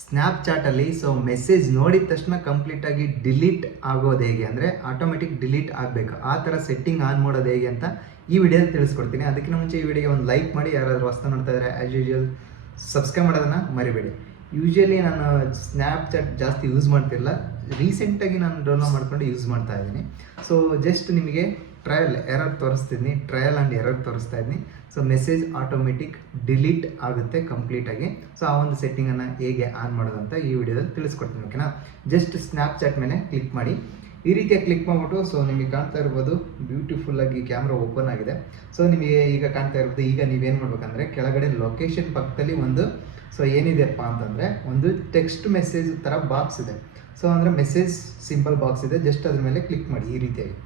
ಸ್ನ್ಯಾಪ್ಚಾಟಲ್ಲಿ message ನೋಡಿದ ತಕ್ಷಣ ಕಂಪ್ಲೀಟಾಗಿ ಡಿಲೀಟ್ ಆಗೋದು ಹೇಗೆ ಅಂದರೆ ಆಟೋಮೆಟಿಕ್ ಡಿಲೀಟ್ ಆಗಬೇಕು, ಆ ಥರ ಸೆಟ್ಟಿಂಗ್ ಆನ್ ಮಾಡೋದು ಹೇಗೆ ಅಂತ ಈ ವಿಡಿಯೋದಲ್ಲಿ ತಿಳಿಸ್ಕೊಡ್ತೀನಿ. ಅದಕ್ಕಿಂತ ಮುಂಚೆ ಈ ವಿಡಿಯೋಗೆ ಒಂದು ಲೈಕ್ ಮಾಡಿ, ಯಾರಾದರೂ ಹೊಸ್ತು ನೋಡ್ತಾ ಇದ್ದಾರೆ ಆ್ಯಸ್ ಯೂಶುವಲ್ ಸಬ್ಸ್ಕ್ರೈಬ್ ಮಾಡೋದನ್ನು ಮರಿಬೇಡಿ. ಯೂಶಲಿ ನಾನು ಸ್ನ್ಯಾಪ್ಚಾಟ್ ಜಾಸ್ತಿ ಯೂಸ್ ಮಾಡ್ತಿರಲಿಲ್ಲ, ರೀಸೆಂಟಾಗಿ ನಾನು ಡೌನ್ಲೋಡ್ ಮಾಡ್ಕೊಂಡು ಯೂಸ್ ಮಾಡ್ತಾ ಇದ್ದೀನಿ. ಜಸ್ಟ್ ನಿಮಗೆ ಟ್ರಯಲ್ ಎರರ್ ತೋರಿಸ್ತಾ ಇದ್ದೀನಿ. ಮೆಸೇಜ್ ಆಟೋಮೆಟಿಕ್ ಡಿಲೀಟ್ ಆಗುತ್ತೆ ಕಂಪ್ಲೀಟಾಗಿ. ಆ ಒಂದು ಸೆಟ್ಟಿಂಗನ್ನು ಹೇಗೆ ಆನ್ ಮಾಡೋದು ಅಂತ ಈ ವಿಡಿಯೋದಲ್ಲಿ ತಿಳಿಸ್ಕೊಡ್ತೀನಿ, ಓಕೆನಾ. ಜಸ್ಟ್ ಸ್ನ್ಯಾಪ್ಚಾಟ್ ಮೇಲೆ ಕ್ಲಿಕ್ ಮಾಡಿ, ಈ ರೀತಿಯಾಗಿ ಕ್ಲಿಕ್ ಮಾಡಿಬಿಟ್ಟು ನಿಮಗೆ ಕಾಣ್ತಾ ಇರ್ಬೋದು ಬ್ಯೂಟಿಫುಲ್ಲಾಗಿ ಕ್ಯಾಮ್ರಾ ಓಪನ್ ಆಗಿದೆ. ನಿಮಗೆ ಈಗ ಕಾಣ್ತಾ ಇರ್ಬೋದು. ಈಗ ನೀವೇನು ಮಾಡ್ಬೇಕಂದ್ರೆ ಕೆಳಗಡೆ ಲೊಕೇಶನ್ ಪಕ್ಕದಲ್ಲಿ ಒಂದು ಏನಿದೆಪ್ಪ ಅಂತಂದರೆ ಒಂದು ಟೆಕ್ಸ್ಟ್ ಮೆಸೇಜ್ ಥರ ಬಾಕ್ಸ್ ಇದೆ. ಅಂದರೆ ಮೆಸೇಜ್ ಸಿಂಪಲ್ ಬಾಕ್ಸ್ ಇದೆ, ಜಸ್ಟ್ ಅದ್ರ ಮೇಲೆ ಕ್ಲಿಕ್ ಮಾಡಿ ಈ ರೀತಿಯಾಗಿ.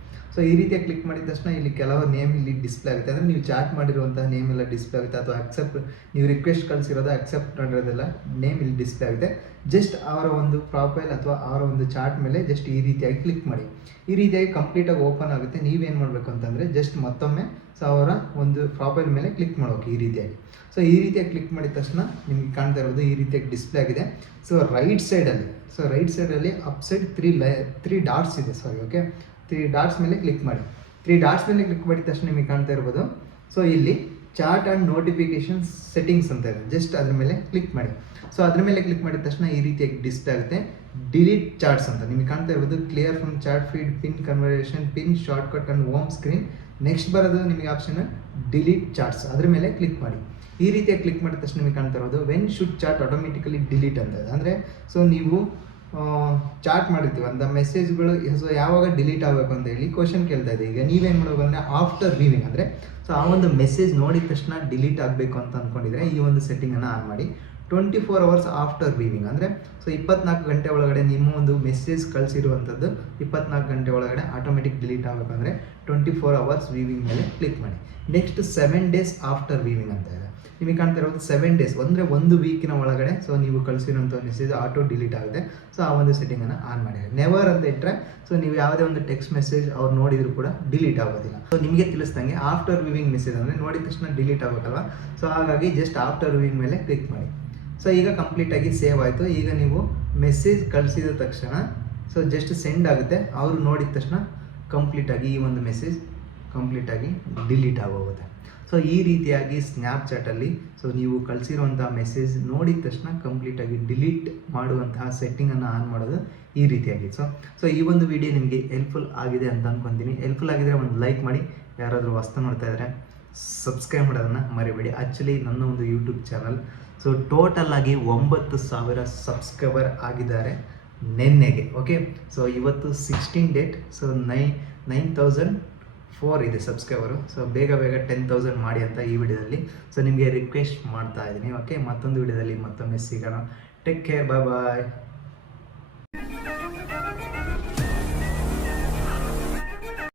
ಈ ರೀತಿಯಾಗಿ ಕ್ಲಿಕ್ ಮಾಡಿದ ತಕ್ಷಣ ಇಲ್ಲಿ ಕೆಲವು ನೇಮ್ ಇಲ್ಲಿ ಡಿಸ್ಪ್ಲೇ ಆಗುತ್ತೆ, ಅಂದರೆ ನೀವು ಚಾಟ್ ಮಾಡಿರುವಂಥ ನೇಮ್ ಎಲ್ಲ ಡಿಸ್ಪ್ಲೇ ಆಗುತ್ತೆ, ಅಥವಾ ಅಕ್ಸೆಪ್ಟ್ ನೀವು ರಿಕ್ವೆಸ್ಟ್ ಕಳಿಸಿರೋದು ಅಕ್ಸೆಪ್ಟ್ ಮಾಡಿರೋದೆಲ್ಲ ನೇಮ್ ಇಲ್ಲಿ ಡಿಸ್ಪ್ಲೇ ಆಗುತ್ತೆ. ಜಸ್ಟ್ ಅವರ ಒಂದು ಪ್ರೊಫೈಲ್ ಅಥವಾ ಅವರ ಒಂದು ಚಾಟ್ ಮೇಲೆ ಜಸ್ಟ್ ಈ ರೀತಿಯಾಗಿ ಕ್ಲಿಕ್ ಮಾಡಿ. ಈ ರೀತಿಯಾಗಿ ಕಂಪ್ಲೀಟಾಗಿ ಓಪನ್ ಆಗುತ್ತೆ. ನೀವೇನು ಮಾಡಬೇಕು ಅಂತಂದರೆ ಜಸ್ಟ್ ಮತ್ತೊಮ್ಮೆ ಅವರ ಒಂದು ಪ್ರೊಫೈಲ್ ಮೇಲೆ ಕ್ಲಿಕ್ ಮಾಡಬೇಕು ಈ ರೀತಿಯಾಗಿ. ಈ ರೀತಿಯಾಗಿ ಕ್ಲಿಕ್ ಮಾಡಿದ ತಕ್ಷಣ ನಿಮಗೆ ಕಾಣ್ತಾ ಇರೋದು ಈ ರೀತಿಯಾಗಿ ಡಿಸ್ಪ್ಲೇ ಆಗಿದೆ. ರೈಟ್ ಸೈಡಲ್ಲಿ ಅಪ್ ಸೈಡ್ ತ್ರೀ ಡಾಟ್ಸ್ ಇದೆ, ಓಕೆ. 3 ಡಾಟ್ಸ್ ಮೇಲೆ ಕ್ಲಿಕ್ ಮಾಡಿ. 3 ಡಾಟ್ಸ್ ಮೇಲೆ ಕ್ಲಿಕ್ ಮಾಡಿದ ತಕ್ಷಣ ನಿಮಗೆ ಕಾಣ್ತಾ ಇರ್ಬೋದು. ಇಲ್ಲಿ ಚಾಟ್ ಆ್ಯಂಡ್ ನೋಟಿಫಿಕೇಶನ್ಸ್ ಸೆಟ್ಟಿಂಗ್ಸ್ ಅಂತ ಇದೆ, ಜಸ್ಟ್ ಅದ್ರ ಮೇಲೆ ಕ್ಲಿಕ್ ಮಾಡಿ. ಅದ್ರ ಮೇಲೆ ಕ್ಲಿಕ್ ಮಾಡಿದ ತಕ್ಷಣ ಈ ರೀತಿಯಾಗಿ ಡಿಸ್ಪ್ಲೇ ಆಗುತ್ತೆ. ಡಿಲೀಟ್ ಚಾಟ್ಸ್ ಅಂತ ನಿಮಗೆ ಕಾಣ್ತಾ ಇರ್ಬೋದು. Clear from chat feed, pin conversation, pin shortcut and home screen. Next ಬರೋದು ನಿಮಗೆ ಆಪ್ಷನ್ ಡಿಲೀಟ್ ಚಾಟ್ಸ್, ಅದ್ರ ಮೇಲೆ ಕ್ಲಿಕ್ ಮಾಡಿ. ಈ ರೀತಿಯಾಗಿ ಕ್ಲಿಕ್ ಮಾಡಿದ ತಕ್ಷಣ ನಿಮಗೆ ಕಾಣ್ತಾ ಇರೋದು when should chat automatically delete ಅಂತ ಇದೆ. ಅಂದರೆ ನೀವು ಚಾಟ್ ಮಾಡಿರ್ತೀವಿ ಅಂತ ಮೆಸೇಜ್ಗಳು ಯಾವಾಗ ಡಿಲೀಟ್ ಆಗಬೇಕು ಅಂತ ಹೇಳಿ ಕ್ವಶನ್ ಕೇಳ್ತಾ ಇದೆ. ಈಗ ನೀವೇನು ಮಾಡಬೇಕು ಅಂದರೆ ಆಫ್ಟರ್ ರೀವಿಂಗ್, ಅಂದರೆ ಆ ಒಂದು ಮೆಸೇಜ್ ನೋಡಿದ ತಕ್ಷಣ ಡಿಲೀಟ್ ಆಗಬೇಕು ಅಂತ ಅಂದ್ಕೊಂಡಿದ್ರೆ ಈ ಒಂದು ಸೆಟ್ಟಿಂಗನ್ನು ಆನ್ ಮಾಡಿ. 24 hours ಆಫ್ಟರ್ ರೀವಿಂಗ್, ಅಂದರೆ 24 ಗಂಟೆ ಒಳಗಡೆ ನಿಮ್ಮ ಒಂದು ಮೆಸೇಜ್ ಕಳಿಸಿರುವಂಥದ್ದು 24 ಗಂಟೆ ಒಳಗಡೆ ಆಟೋಮೆಟಿಕ್ ಡಿಲೀಟ್ ಆಗಬೇಕಂದ್ರೆ 24 hours ವೀವಿಂಗ್ ಮೇಲೆ ಕ್ಲಿಕ್ ಮಾಡಿ. ನೆಕ್ಸ್ಟ್ 7 days ಆಫ್ಟರ್ ವೀವಿಂಗ್ ಅಂತ ಇದೆ. ನಿಮಗೆ ಕಾಣ್ತಾ ಇರೋದು 7 days, ಅಂದರೆ ಒಂದು ವೀಕಿನ ಒಳಗಡೆ ನೀವು ಕಳಿಸಿರೋಂಥ ಮೆಸೇಜ್ ಆಟೋ ಡಿಲೀಟ್ ಆಗುತ್ತೆ. ಆ ಒಂದು ಸೆಟ್ಟಿಂಗನ್ನು ಆನ್ ಮಾಡಿ. ನೆವರ್ ಅಂತ ಇಟ್ಟರೆ ನೀವು ಯಾವುದೇ ಒಂದು ಟೆಕ್ಸ್ಟ್ ಮೆಸೇಜ್ ಅವ್ರು ನೋಡಿದ್ರು ಕೂಡ ಡಿಲೀಟ್ ಆಗೋದಿಲ್ಲ. ನಿಮಗೆ ತಿಳಿಸ್ದಂಗೆ ಆಫ್ಟರ್ ವಿವಿಂಗ್ ಮೆಸೇಜ್ ಅಂದರೆ ನೋಡಿದ ತಕ್ಷಣ ಡಿಲೀಟ್ ಆಗಬೇಕಲ್ವ. ಹಾಗಾಗಿ ಜಸ್ಟ್ ಆಫ್ಟರ್ ವಿವಿಂಗ್ ಮೇಲೆ ಕ್ಲಿಕ್ ಮಾಡಿ. ಈಗ ಕಂಪ್ಲೀಟಾಗಿ ಸೇವ್ ಆಯಿತು. ಈಗ ನೀವು ಮೆಸೇಜ್ ಕಳಿಸಿದ ತಕ್ಷಣ ಜಸ್ಟ್ ಸೆಂಡ್ ಆಗುತ್ತೆ. ಅವರು ನೋಡಿದ ತಕ್ಷಣ ಕಂಪ್ಲೀಟಾಗಿ ಈ ಒಂದು ಮೆಸೇಜ್ ಕಂಪ್ಲೀಟಾಗಿ ಡಿಲೀಟ್ ಆಗೋಗುತ್ತೆ. ಈ ರೀತಿಯಾಗಿ ಸ್ನ್ಯಾಪ್ಚಾಟಲ್ಲಿ ನೀವು ಕಳಿಸಿರುವಂಥ ಮೆಸೇಜ್ ನೋಡಿದ ತಕ್ಷಣ ಕಂಪ್ಲೀಟಾಗಿ ಡಿಲೀಟ್ ಮಾಡುವಂತಹ ಸೆಟ್ಟಿಂಗನ್ನು ಆನ್ ಮಾಡೋದು ಈ ರೀತಿಯಾಗಿ. ಈ ಒಂದು ವಿಡಿಯೋ ನಿಮಗೆ ಹೆಲ್ಪ್ಫುಲ್ ಆಗಿದೆ ಅಂತ ಅಂದ್ಕೊತೀನಿ. ಹೆಲ್ಪ್ಫುಲ್ ಆಗಿದ್ರೆ ಒಂದು ಲೈಕ್ ಮಾಡಿ, ಯಾರಾದರೂ ಹೊಸ್ತು ನೋಡ್ತಾ ಇದ್ದರೆ ಸಬ್ಸ್ಕ್ರೈಬ್ ಮಾಡೋದನ್ನು ಮರಿಬೇಡಿ. ಆ್ಯಕ್ಚುಲಿ ನನ್ನ ಒಂದು ಯೂಟ್ಯೂಬ್ ಚಾನಲ್ ಟೋಟಲ್ ಆಗಿ 9,000 ಸಬ್ಸ್ಕ್ರೈಬರ್ ಆಗಿದ್ದಾರೆ ನೆನ್ನೆಗೆ, ಓಕೆ. ಇವತ್ತು 16 ಡೇಟ್, 9,004 ಇದೆ ಸಬ್ಸ್ಕ್ರೈಬರು. ಬೇಗ 10,000 ಮಾಡಿ ಅಂತ ಈ ವಿಡಿಯೋದಲ್ಲಿ ನಿಮಗೆ ರಿಕ್ವೆಸ್ಟ್ ಮಾಡ್ತಾ ಇದ್ದೀನಿ, ಓಕೆ. ಮತ್ತೊಂದು ವಿಡಿಯೋದಲ್ಲಿ ಮತ್ತೊಮ್ಮೆ ಸಿಗೋಣ. ಟೇಕ್ ಕೇರ್, ಬಾಯ್.